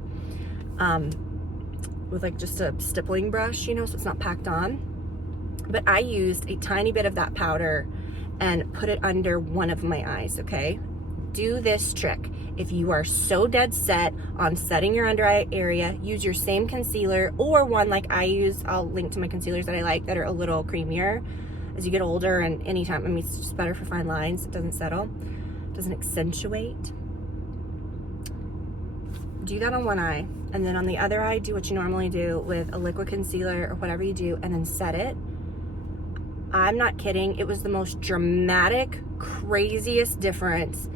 with like just a stippling brush, you know, so it's not packed on. But I used a tiny bit of that powder and put it under one of my eyes, okay? Do this trick. If you are so dead set on setting your under eye area, use your same concealer or one like I use. I'll link to my concealers that I like that are a little creamier as you get older, and anytime, I mean, it's just better for fine lines. It doesn't settle. doesn't accentuate. Do that on one eye, and then on the other eye, do what you normally do with a liquid concealer or whatever you do, and then set it. I'm not kidding. It was the most dramatic, craziest difference.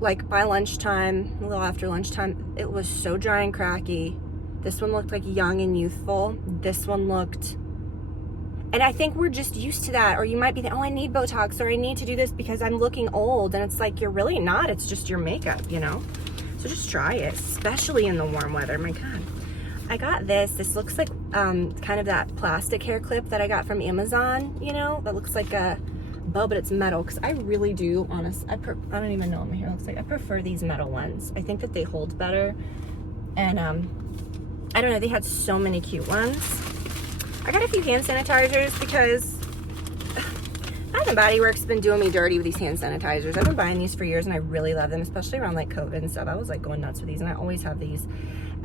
Like by lunchtime, a little after lunchtime, it was so dry and cracky. This one looked like young and youthful. This one looked, and I think we're just used to that. Or you might be thinking, oh, I need Botox, or I need to do this because I'm looking old. And it's like, you're really not. It's just your makeup, you know? So just try it, especially in the warm weather. My God. I got this. This looks like kind of that plastic hair clip that I got from Amazon, you know? That looks like a bow, but it's metal. Because I really do, honestly, I don't even know what my hair looks like. I prefer these metal ones. I think that they hold better. And I don't know, they had so many cute ones. I got a few hand sanitizers because Bath and Body Works has been doing me dirty with these hand sanitizers. I've been buying these for years and I really love them, especially around like COVID and stuff. I was like going nuts with these, and I always have these.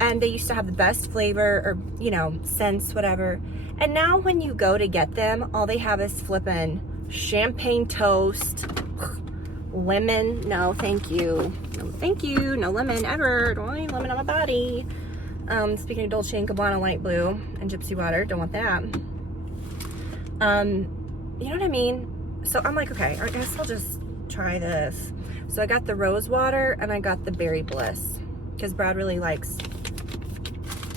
And they used to have the best flavor, or, you know, scents, whatever. And now when you go to get them, all they have is flippin' champagne toast, lemon. No, thank you. No, thank you. No lemon ever. Don't want any lemon on my body. Speaking of Dolce & Gabbana light blue and gypsy water, don't want that. You know what I mean? So I'm like, okay, I guess I'll just try this. So I got the rose water and I got the berry bliss because Brad really likes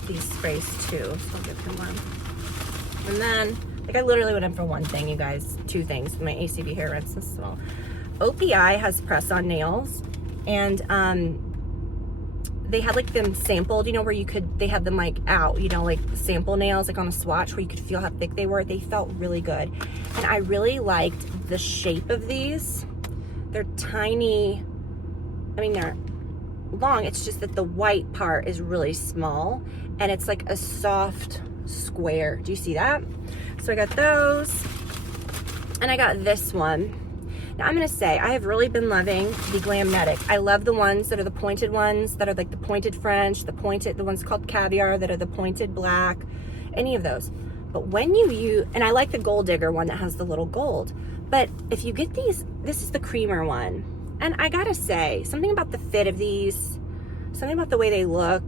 these sprays too. So I'll give him one. And then, like, I literally went in for one thing, you guys. Two things. My ACV hair rinse. This is all. OPI has press-on nails, and they had like them sampled, you know, where you could, they had them like out, you know, like sample nails, like on a swatch where you could feel how thick they were. They felt really good. And I really liked the shape of these. They're tiny. I mean, they're long. It's just that the white part is really small and it's like a soft square. Do you see that? So I got those, and I got this one. Now I'm gonna say, I have really been loving the Glamnetic. I love the ones that are the pointed ones, that are like the pointed French, the ones called Caviar, that are the pointed black, any of those. But when you use, and I like the Gold Digger one that has the little gold, but if you get these, this is the creamer one. And I gotta say, something about the fit of these, something about the way they look,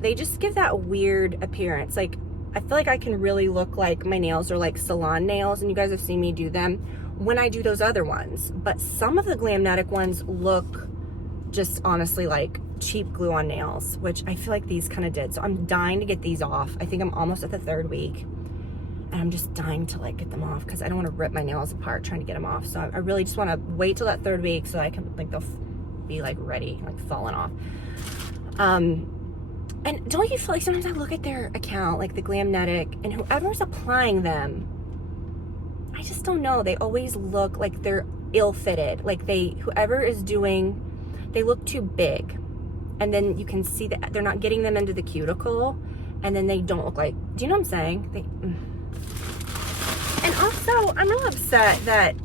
they just give that weird appearance. Like, I feel like I can really look like my nails are like salon nails, and you guys have seen me do them when I do those other ones. But some of the Glamnetic ones look just honestly like cheap glue on nails, which I feel like these kind of did. So I'm dying to get these off. I think I'm almost at the 3rd week, and I'm just dying to like get them off because I don't want to rip my nails apart trying to get them off. So I really just want to wait till that 3rd week so I can, like, they'll be like ready, like falling off. And don't you feel like sometimes I look at their account, like the Glamnetic, and whoever's applying them, I just don't know. They always look like they're ill-fitted. Like whoever is doing, they look too big. And then you can see that they're not getting them into the cuticle, and then they don't look like, do you know what I'm saying? And also, I'm real upset that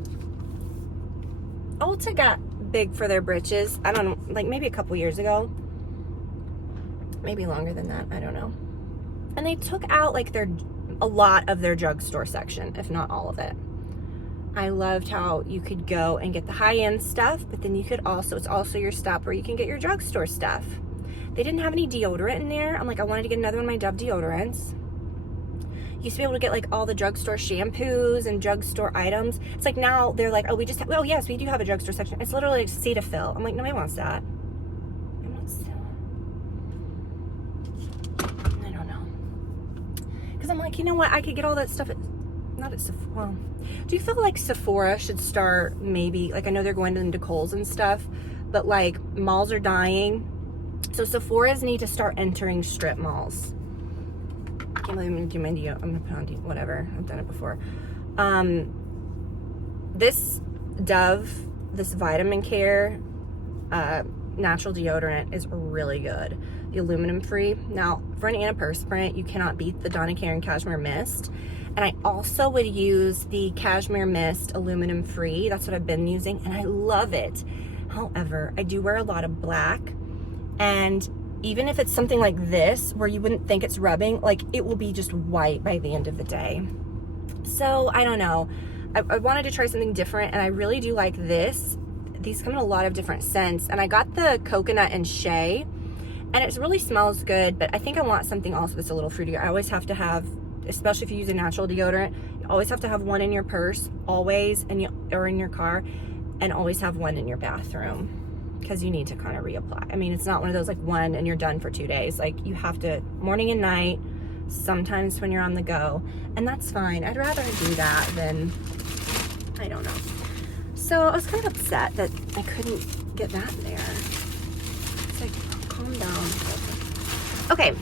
Ulta got big for their britches. I don't know, like maybe a couple years ago. Maybe longer than that, I don't know. And they took out like a lot of their drugstore section, if not all of it. I loved how you could go and get the high-end stuff, but then you could also, it's also your stop where you can get your drugstore stuff. They didn't have any deodorant in there. I'm like, I wanted to get another one of my Dove deodorants. You used to be able to get like all the drugstore shampoos and drugstore items. It's like now they're like, oh, we just have, well, yes, we do have a drugstore section. It's literally like Cetaphil. I'm like, nobody wants that. Because I'm like, you know what? I could get all that stuff at, not at Sephora. Well, do you feel like Sephora should start maybe, like I know they're going into Kohl's and stuff, but like malls are dying. So Sephora's need to start entering strip malls. I can't believe I'm going to do my I'm going to put on whatever. I've done it before. This Dove, this Vitamin Care natural deodorant is really good. The aluminum free. Now, for an antiperspirant, you cannot beat the Donna Karan Cashmere Mist. And I also would use the Cashmere Mist aluminum free. That's what I've been using, and I love it. However, I do wear a lot of black, and even if it's something like this, where you wouldn't think it's rubbing, like it will be just white by the end of the day. So, I don't know. I wanted to try something different, and I really do like this. these come in a lot of different scents, and I got the coconut and shea, and it really smells good, but I think I want something also that's a little fruitier. I always have to have, especially if you use a natural deodorant, you always have to have one in your purse, always, or in your car, and always have one in your bathroom, because you need to kind of reapply. I mean, it's not one of those like one and you're done for 2 days. Like, you have to morning and night, sometimes when you're on the go, and that's fine. I'd rather do that than, I don't know. So I was kind of upset that I couldn't get that in there. It's like, calm down. Okay,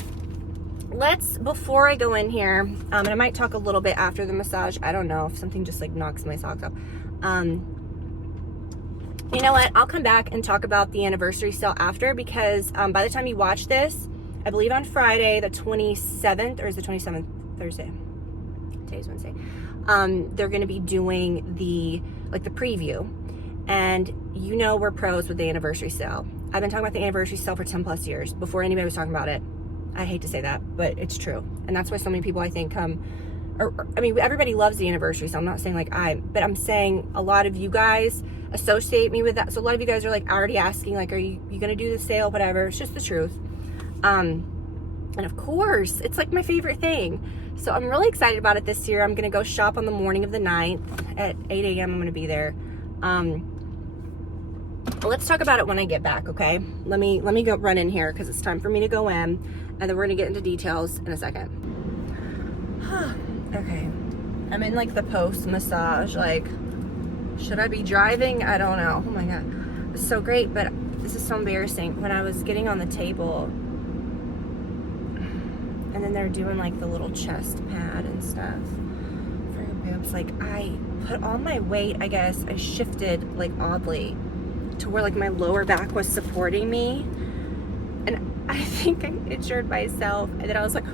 before I go in here, and I might talk a little bit after the massage, I don't know if something just like knocks my socks off. You know what, I'll come back and talk about the anniversary sale after, because by the time you watch this, I believe on Friday the 27th, or is the 27th Thursday? Today's Wednesday. They're going to be doing the preview, and you know we're pros with the anniversary sale. I've been talking about the anniversary sale for 10 plus years before anybody was talking about it. I hate to say that, but it's true, and that's why so many people I think come. I mean, everybody loves the anniversary, so I'm not saying but I'm saying a lot of you guys associate me with that. So a lot of you guys are like already asking, like, are you gonna do the sale, whatever. It's just the truth. And of course, it's like my favorite thing. So I'm really excited about it this year. I'm gonna go shop on the morning of the 9th at 8 a.m. I'm gonna be there. Let's talk about it when I get back, okay? Let me go run in here, because it's time for me to go in, and then we're gonna get into details in a second. Okay, I'm in like the post massage, like, should I be driving? I don't know. Oh my god, it's so great, but this is so embarrassing. When I was getting on the table, and then they're doing like the little chest pad and stuff for your boobs, like, I put all my weight, I guess I shifted like oddly to where like my lower back was supporting me, and I think I injured myself. And then I was like,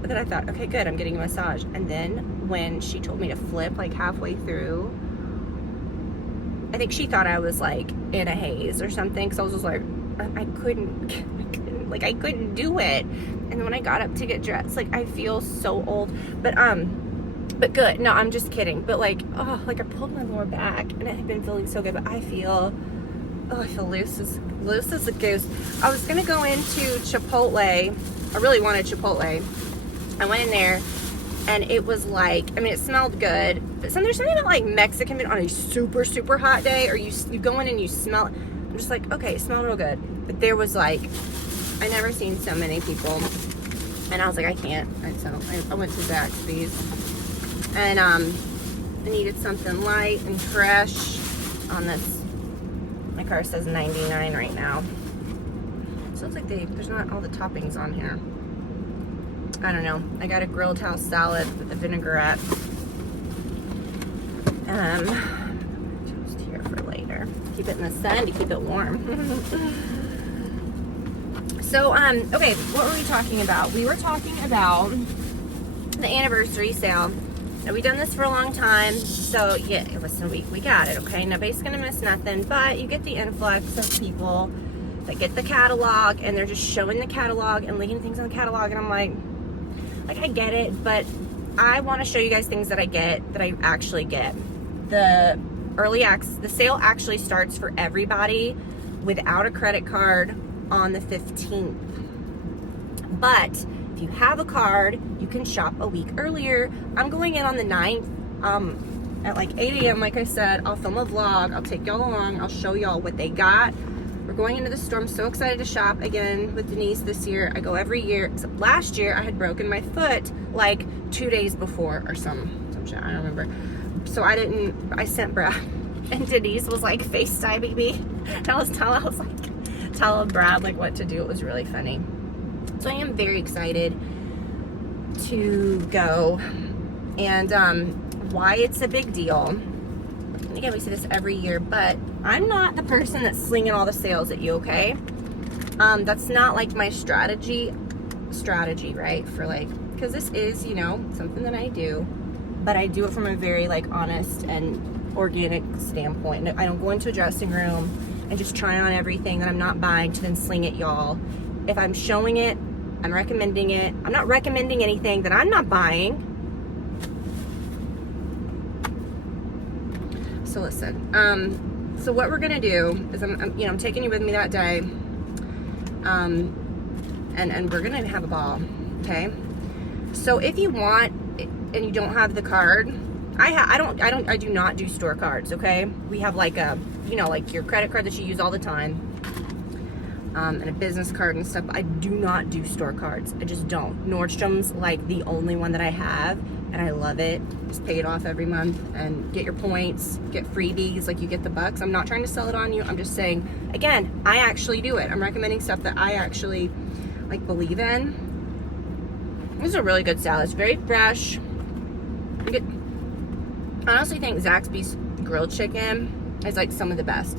but then I thought, okay, good, I'm getting a massage. And then when she told me to flip like halfway through, I think she thought I was like in a haze or something, because I was just like, I couldn't do it. And then when I got up to get dressed, like, I feel so old, but good. No, I'm just kidding. But like, oh, like I pulled my lower back, and it had been feeling so good, but I feel loose as a goose. I was gonna go into Chipotle. I really wanted Chipotle. I went in there, and it was like, I mean, it smelled good, but there's something about like Mexican food on a super, super hot day, or you go in and you smell, I'm just like, okay, it smelled real good. But there was like, I never seen so many people, and I was like, I can't. And so I went to Zaxby's, and I needed something light and fresh on this. My car says 99 right now. So it's like there's not all the toppings on here. I don't know. I got a grilled house salad with a vinaigrette. Toast here for later. Keep it in the sun to keep it warm. So, okay, what were we talking about? We were talking about the anniversary sale. Now, we've done this for a long time, so yeah, listen, we got it, okay? Nobody's gonna miss nothing, but you get the influx of people that get the catalog, and they're just showing the catalog and linking things on the catalog, and I'm like, I get it, but I want to show you guys things that I get, that I actually get. The sale actually starts for everybody without a credit card on the 15th. But if you have a card, you can shop a week earlier. I'm going in on the 9th at like 8 a.m. Like I said, I'll film a vlog. I'll take y'all along. I'll show y'all what they got. We're going into the store. I'm so excited to shop again with Denise this year. I go every year, except last year I had broken my foot like 2 days before or some shit, I don't remember. So I sent Brad, and Denise was like FaceTiming me. And I was telling Brad like what to do. It was really funny. So I am very excited to go, and why it's a big deal. Again, we say this every year, but I'm not the person that's slinging all the sales at you, okay? That's not like my strategy, right? For like, because this is, you know, something that I do, but I do it from a very like honest and organic standpoint. I don't go into a dressing room and just try on everything that I'm not buying to then sling it, y'all. If I'm showing it, I'm recommending it. I'm not recommending anything that I'm not buying. So listen, So what we're gonna do is I'm taking you with me that day, and we're gonna have a ball, okay? So if you want and you don't have the card, I do not do store cards, okay? We have like a, like your credit card that you use all the time, and a business card and stuff. I do not do store cards. I just don't. Nordstrom's like the only one that I have, and I love it. Just pay it off every month and get your points, get freebies, like you get the bucks. I'm not trying to sell it on you. I'm just saying, again, I actually do it. I'm recommending stuff that I actually like believe in. This is a really good salad. It's very fresh. I honestly think Zaxby's grilled chicken is like some of the best.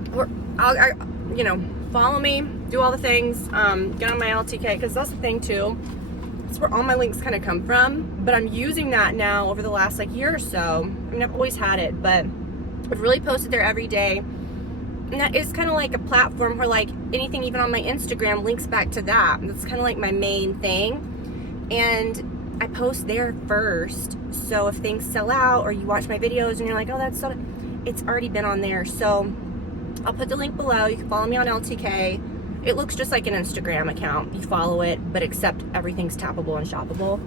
Follow me, do all the things, get on my LTK, because that's the thing too. It's where all my links kind of come from, but I'm using that now over the last like year or so. I mean, I've always had it, but I've really posted there every day. And that is kind of like a platform where like anything even on my Instagram links back to that. That's kind of like my main thing. And I post there first. So if things sell out or you watch my videos and you're like, oh, that's so, it's already been on there. So I'll put the link below. You can follow me on LTK. It looks just like an Instagram account. You follow it, but except everything's tappable and shoppable.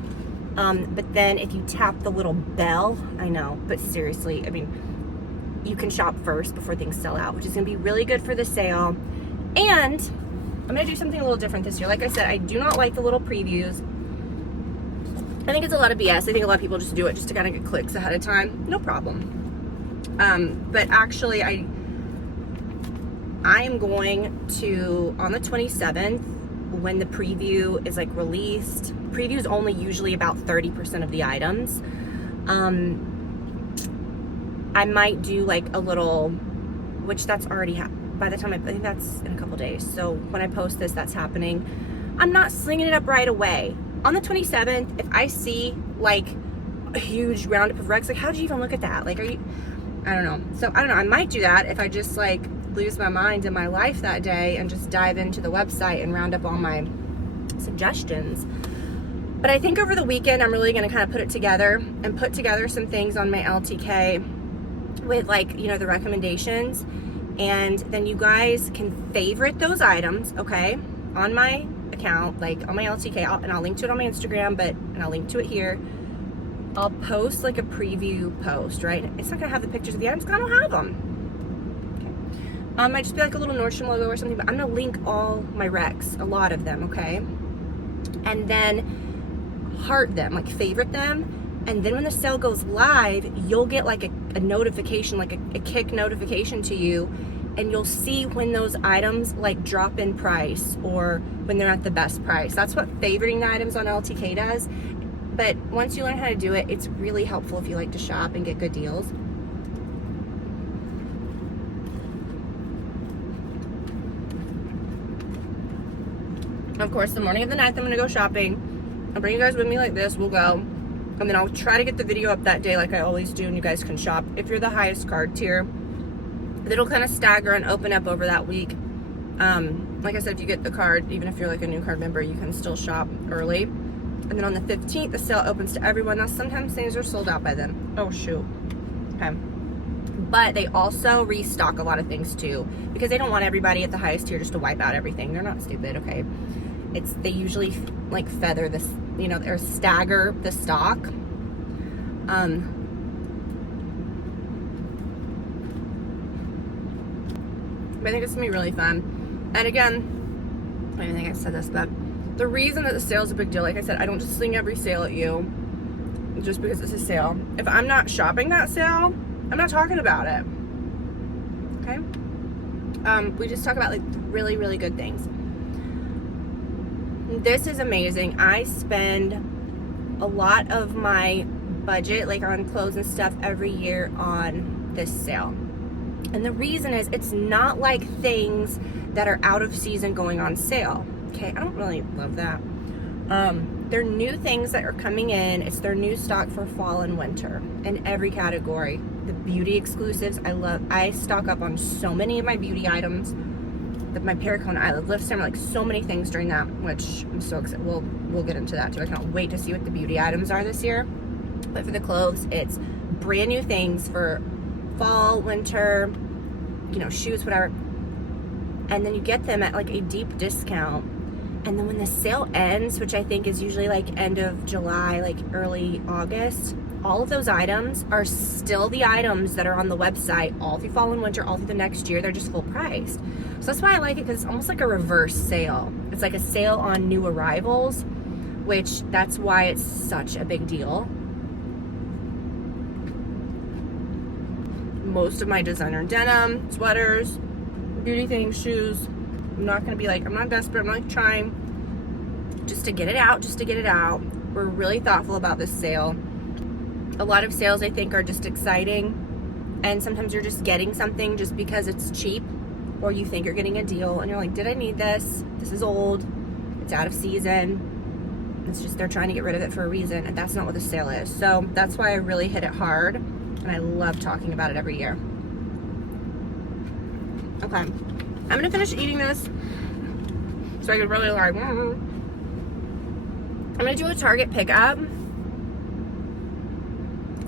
But then if you tap the little bell, I know, but seriously, I mean, you can shop first before things sell out, which is gonna be really good for the sale. And I'm gonna do something a little different this year. Like I said, I do not like the little previews. I think it's a lot of BS. I think a lot of people just do it just to kind of get clicks ahead of time. No problem. But actually, I am going to, on the 27th, when the preview is like released, preview is only usually about 30% of the items. I might do like a little, which that's already by the time I think that's in a couple days. So when I post this, that's happening. I'm not slinging it up right away. On the 27th, if I see like a huge roundup of recs, like how'd you even look at that? Like, I don't know. So I don't know, I might do that if I just like lose my mind in my life that day and just dive into the website and round up all my suggestions. But I think over the weekend, I'm really gonna kind of put it together and put together some things on my LTK with like, the recommendations. And then you guys can favorite those items, okay, on my account, like on my LTK, and I'll link to it on my Instagram, and I'll link to it here. I'll post like a preview post, right? It's not gonna have the pictures of the items because I don't have them. Okay. Might just be like a little Nordstrom logo or something, but I'm gonna link all my recs, a lot of them, okay? And then heart them, like favorite them. And then when the sale goes live, you'll get like a notification, like a kick notification to you, and you'll see when those items like drop in price or when they're at the best price. That's what favoriting the items on LTK does. But once you learn how to do it, it's really helpful if you like to shop and get good deals. Of course, the morning of the 9th, I'm gonna go shopping. I'll bring you guys with me like this, we'll go. And then I'll try to get the video up that day like I always do, and you guys can shop. If you're the highest card tier, it'll kind of stagger and open up over that week. Like I said, if you get the card, even if you're like a new card member, you can still shop early. And then on the 15th, the sale opens to everyone. Now, sometimes things are sold out by then. Oh, shoot. Okay. But they also restock a lot of things too, because they don't want everybody at the highest tier just to wipe out everything. They're not stupid, okay? They usually like feather this, or stagger the stock. But I think it's gonna be really fun. And again, I don't think I said this, but the reason that the sale is a big deal, like I said, I don't just sling every sale at you just because it's a sale. If I'm not shopping that sale, I'm not talking about it. Okay? We just talk about like really, really good things. This is amazing. I spend a lot of my budget, like on clothes and stuff, every year on this sale. And the reason is it's not like things that are out of season going on sale. Okay, I don't really love that. They're new things that are coming in. It's their new stock for fall and winter in every category. The beauty exclusives, I stock up on so many of my beauty items. My Pericone eyelid lift stem, like so many things during that, which I'm so excited. We'll get into that too. I cannot wait to see what the beauty items are this year. But for the clothes, it's brand new things for fall, winter, you know, shoes, whatever. And then you get them at like a deep discount. And then when the sale ends, which I think is usually like end of July, like early August, all of those items are still the items that are on the website all through fall and winter, all through the next year. They're just full priced. So that's why I like it, because it's almost like a reverse sale. It's like a sale on new arrivals, which that's why it's such a big deal. Most of my designer denim, sweaters, beauty things, shoes, I'm not gonna be like, I'm not desperate, I'm not trying, just to get it out, just to get it out. We're really thoughtful about this sale. A lot of sales I think are just exciting, and sometimes you're just getting something just because it's cheap, or you think you're getting a deal and you're like, did I need this? This is old, it's out of season. It's just they're trying to get rid of it for a reason, and that's not what the sale is. So that's why I really hit it hard, and I love talking about it every year. Okay, I'm gonna finish eating this so I can really like, I'm gonna do a Target pickup.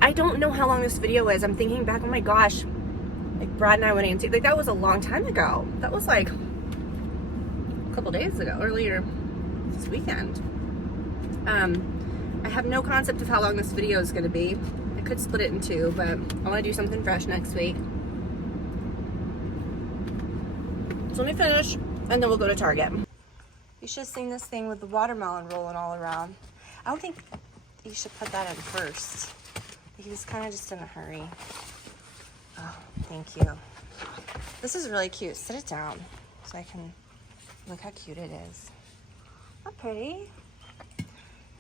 I don't know how long this video is. I'm thinking back, oh my gosh, like Brad and I went into, like that was a long time ago. That was like a couple days ago, earlier this weekend. I have no concept of how long this video is gonna be. I could split it in two, but I wanna do something fresh next week. So let me finish, and then we'll go to Target. You should have seen this thing with the watermelon rolling all around. I don't think you should put that in first. He was kind of just in a hurry. Oh, thank you. This is really cute. Sit it down so I can look how cute it is. Not pretty.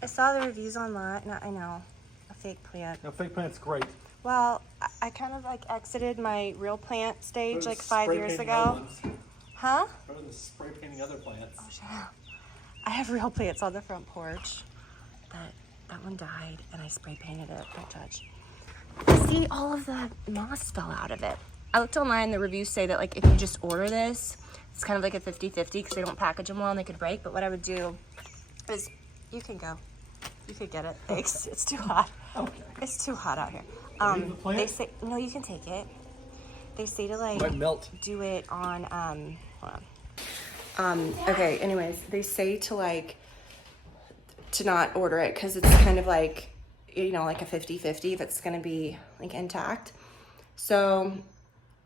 I saw the reviews online. No, I know. A fake plant. A fake plant's great. Well, I kind of like exited my real plant stage like 5 years ago. Huh? Rather than spray painting other plants. Oh, shut up. I have real plants on the front porch, but that one died and I spray painted it. Don't touch. See, all of the moss fell out of it. I looked online, the reviews say that like if you just order this, it's kind of like a 50-50 because they don't package them well and they could break. But what I would do is, you can go. You could get it. Thanks. It's too hot. Okay. It's too hot out here. Leave the plant? They say, no, you can take it. They say to like might melt. Do it on hold on. Okay, anyways, they say to like to not order it because it's kind of like, you know, like a 50-50 if it's gonna be like intact. So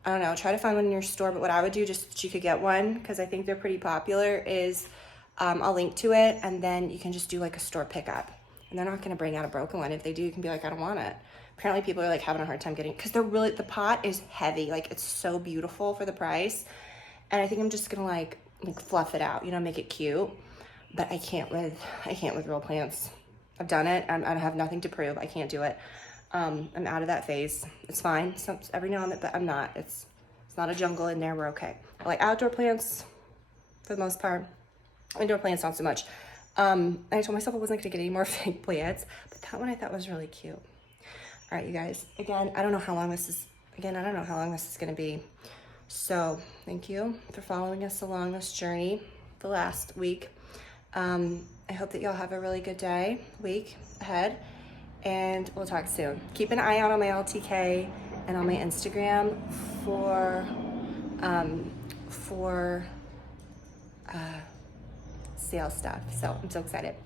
I don't know, try to find one in your store. But what I would do, just so you could get one, because I think they're pretty popular, is I'll link to it, and then you can just do like a store pickup, and they're not gonna bring out a broken one. If they do, you can be like, I don't want it. Apparently people are like having a hard time getting, because they're really, the pot is heavy, like it's so beautiful for the price. And I think I'm just gonna like fluff it out, you know, make it cute. But I can't with real plants. I've done it. I have nothing to prove. I can't do it. I'm out of that phase. It's fine. Every now and then, but I'm not. It's not a jungle in there. We're okay. I like outdoor plants for the most part. Indoor plants, not so much. I told myself I wasn't gonna get any more fake plants, but that one I thought was really cute. All right, you guys. Again, I don't know how long this is. Again, I don't know how long this is gonna be. So thank you for following us along this journey the last week. I hope that y'all have a really good day, week ahead, and we'll talk soon. Keep an eye out on my LTK and on my Instagram for sale stuff. So I'm so excited.